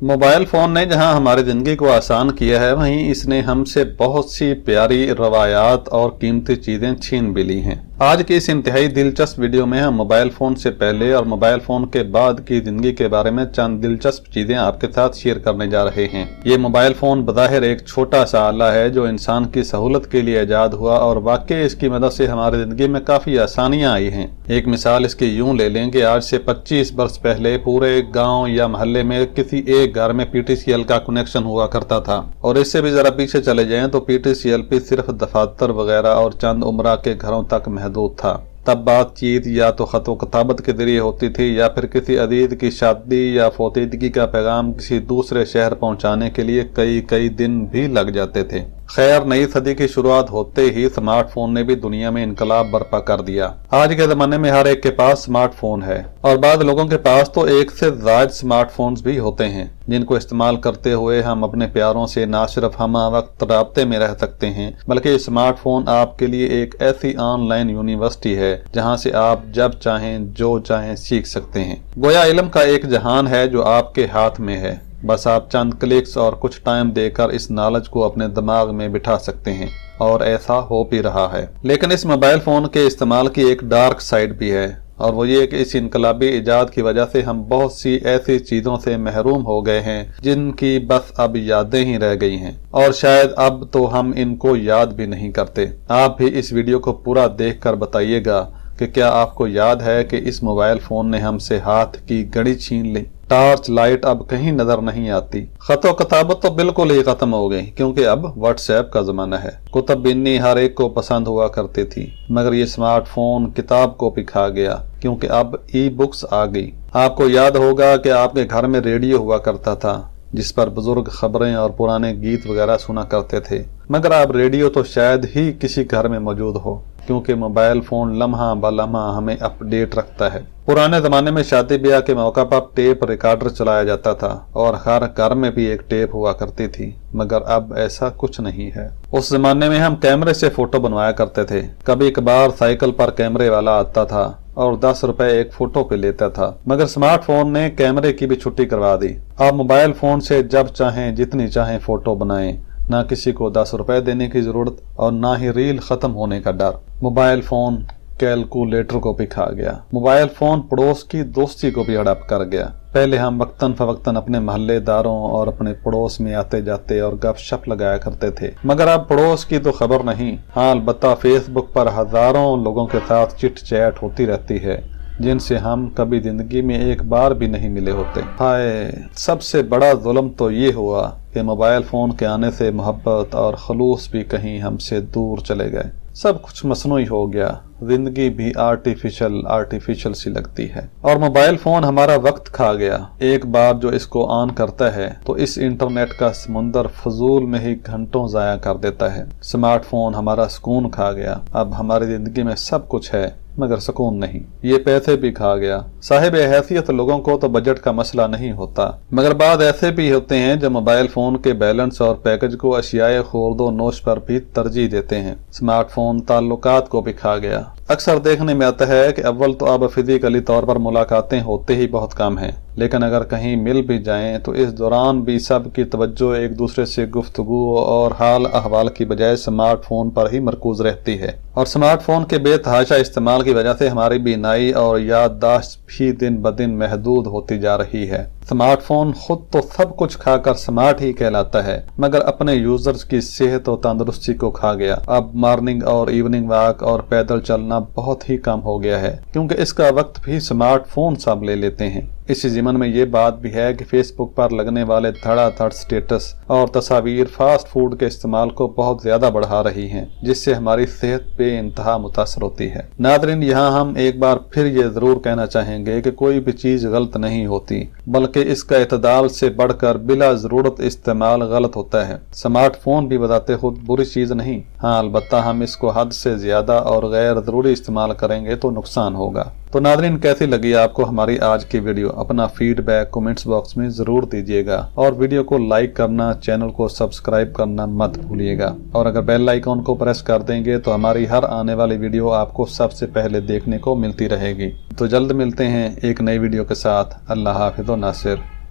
Mobile phone نے جہاں ہماری زندگی کو آسان کیا ہے، وہیں اس نے ہم سے بہت سی پیاری روایات اور قیمتی چیزیں چھین بھی لی ہیں۔ آج کی اس انتہائی دلچسپ ویڈیو میں ہم موبائل فون سے پہلے اور موبائل فون کے بعد کی زندگی کے بارے میں چند دلچسپ چیزیں آپ کے ساتھ شیئر کرنے جا رہے ہیں۔ یہ موبائل فون بظاہر ایک چھوٹا سا آلہ ہے جو انسان کی سہولت کے لیے ایجاد ہوا، اور واقعی اس کی مدد سے ہماری زندگی میں کافی آسانیاں آئی ہیں۔ ایک مثال اس کی یوں لے لیں کہ آج سے 25 برس پہلے پورے گاؤں یا محلے میں کسی ایک گھر میں پی ٹی سی ایل کا کنیکشن ہوا کرتا تھا، اور اس سے بھی ذرا پیچھے چلے جائیں تو پی ٹی سی ایل بھی صرف دفاتر وغیرہ اور چند عمرہ کے گھروں تک محدود تھا۔ تب بات چیت یا تو خط و کتابت کے ذریعے ہوتی تھی، یا پھر کسی عزیز کی شادی یا فوتیدگی کا پیغام کسی دوسرے شہر پہنچانے کے لیے کئی دن بھی لگ جاتے تھے۔ خیر، نئی صدی کی شروعات ہوتے ہی اسمارٹ فون نے بھی دنیا میں انقلاب برپا کر دیا۔ آج کے زمانے میں ہر ایک کے پاس اسمارٹ فون ہے، اور بعض لوگوں کے پاس تو ایک سے زائد اسمارٹ فونز بھی ہوتے ہیں، جن کو استعمال کرتے ہوئے ہم اپنے پیاروں سے نہ صرف ہمہ وقت رابطے میں رہ سکتے ہیں، بلکہ اسمارٹ فون آپ کے لیے ایک ایسی آن لائن یونیورسٹی ہے جہاں سے آپ جب چاہیں جو چاہیں سیکھ سکتے ہیں۔ گویا علم کا ایک جہان ہے جو آپ کے ہاتھ میں ہے، بس آپ چند کلکس اور کچھ ٹائم دے کر اس نالج کو اپنے دماغ میں بٹھا سکتے ہیں، اور ایسا ہو بھی رہا ہے۔ لیکن اس موبائل فون کے استعمال کی ایک ڈارک سائڈ بھی ہے، اور وہ یہ کہ اس انقلابی ایجاد کی وجہ سے ہم بہت سی ایسی چیزوں سے محروم ہو گئے ہیں جن کی بس اب یادیں ہی رہ گئی ہیں، اور شاید اب تو ہم ان کو یاد بھی نہیں کرتے۔ آپ بھی اس ویڈیو کو پورا دیکھ کر بتائیے گا کہ کیا آپ کو یاد ہے کہ اس موبائل فون نے ہم سے ہاتھ کی گھڑی چھین لی، ٹارچ لائٹ اب کہیں نظر نہیں آتی، خط و کتابت تو بالکل ہی ختم ہو گئی کیونکہ اب واٹس ایپ کا زمانہ ہے، کتب بینی ہر ایک کو پسند ہوا کرتی تھی، مگر یہ اسمارٹ فون کتاب کو بھی کھا گیا کیونکہ اب ای بکس آ گئی۔ آپ کو یاد ہوگا کہ آپ کے گھر میں ریڈیو ہوا کرتا تھا جس پر بزرگ خبریں اور پرانے گیت وغیرہ سنا کرتے تھے، مگر اب ریڈیو تو شاید ہی کسی گھر میں موجود ہو، کیونکہ موبائل فون لمحہ بلمحہ ہمیں اپ ڈیٹ رکھتا ہے۔ پرانے زمانے میں شادی بیاہ کے موقع پر ٹیپ ریکارڈر چلایا جاتا تھا، اور ہر گھر میں بھی ایک ٹیپ ہوا کرتی تھی، مگر اب ایسا کچھ نہیں ہے۔ اس زمانے میں ہم کیمرے سے فوٹو بنوایا کرتے تھے، کبھی کبھار سائیکل پر کیمرے والا آتا تھا اور 10 روپے ایک فوٹو پہ لیتا تھا، مگر اسمارٹ فون نے کیمرے کی بھی چھٹی کروا دی۔ آپ موبائل فون سے جب چاہیں جتنی چاہیں فوٹو بنائیں، نہ کسی کو 10 روپے دینے کی ضرورت اور نہ ہی ریل ختم ہونے کا ڈر۔ موبائل فون کیلکولیٹر کو بھی کھا گیا۔ موبائل فون پڑوس کی دوستی کو بھی ہڑپ کر گیا۔ پہلے ہم وقتاً فوقتاً اپنے محلے داروں اور اپنے پڑوس میں آتے جاتے اور گپ شپ لگایا کرتے تھے، مگر اب پڑوس کی تو خبر نہیں۔ ہاں، البتہ فیس بک پر ہزاروں لوگوں کے ساتھ چٹ چیٹ ہوتی رہتی ہے جن سے ہم کبھی زندگی میں ایک بار بھی نہیں ملے ہوتے۔ ہائے، سب سے بڑا ظلم تو یہ ہوا کہ موبائل فون کے آنے سے محبت اور خلوص بھی کہیں ہم سے دور چلے گئے۔ سب کچھ مصنوعی ہو گیا، زندگی بھی آرٹیفیشل سی لگتی ہے، اور موبائل فون ہمارا وقت کھا گیا۔ ایک بار جو اس کو آن کرتا ہے تو اس انٹرنیٹ کا سمندر فضول میں ہی گھنٹوں ضائع کر دیتا ہے۔ اسمارٹ فون ہمارا سکون کھا گیا۔ اب ہماری زندگی میں سب کچھ ہے مگر سکون نہیں۔ یہ پیسے بھی کھا گیا۔ صاحب حیثیت لوگوں کو تو بجٹ کا مسئلہ نہیں ہوتا، مگر بعض ایسے بھی ہوتے ہیں جو موبائل فون کے بیلنس اور پیکج کو اشیاء خورد و نوش پر بھی ترجیح دیتے ہیں۔ اسمارٹ فون تعلقات کو بھی کھا گیا۔ اکثر دیکھنے میں آتا ہے کہ اول تو اب فزیکلی طور پر ملاقاتیں ہوتے ہی بہت کم ہیں، لیکن اگر کہیں مل بھی جائیں تو اس دوران بھی سب کی توجہ ایک دوسرے سے گفتگو اور حال احوال کی بجائے اسمارٹ فون پر ہی مرکوز رہتی ہے، اور اسمارٹ فون کے بے تحاشا استعمال کی وجہ سے ہماری بینائی اور یادداشت بھی دن بدن محدود ہوتی جا رہی ہے۔ اسمارٹ فون خود تو سب کچھ کھا کر سمارٹ ہی کہلاتا ہے، مگر اپنے یوزرز کی صحت و تندرستی کو کھا گیا۔ اب مارننگ اور ایوننگ واک اور پیدل چلنا بہت ہی کم ہو گیا ہے، کیونکہ اس کا وقت بھی اسمارٹ فون سب لے لیتے ہیں۔ اسی ضمن میں یہ بات بھی ہے کہ فیس بک پر لگنے والے دھڑا دھڑ سٹیٹس اور تصاویر فاسٹ فوڈ کے استعمال کو بہت زیادہ بڑھا رہی ہیں، جس سے ہماری صحت بے انتہا متاثر ہوتی ہے۔ ناظرین، یہاں ہم ایک بار پھر یہ ضرور کہنا چاہیں گے کہ کوئی بھی چیز غلط نہیں ہوتی، بلکہ اس کا اعتدال سے بڑھ کر بلا ضرورت استعمال غلط ہوتا ہے۔ اسمارٹ فون بھی بذات خود بری چیز نہیں، ہاں البتہ ہم اس کو حد سے زیادہ اور غیر ضروری استعمال کریں گے تو نقصان ہوگا۔ تو ناظرین، کیسی لگی آپ کو ہماری آج کی ویڈیو؟ اپنا فیڈ بیک کومنٹس باکس میں ضرور دیجیے گا، اور ویڈیو کو لائک کرنا، چینل کو سبسکرائب کرنا مت بھولیے گا، اور اگر بیل آئیکن کو پریس کر دیں گے تو ہماری ہر آنے والی ویڈیو آپ کو سب سے پہلے دیکھنے کو ملتی رہے گی۔ تو جلد ملتے ہیں ایک نئی ویڈیو کے ساتھ۔ اللہ حافظ و ناصر۔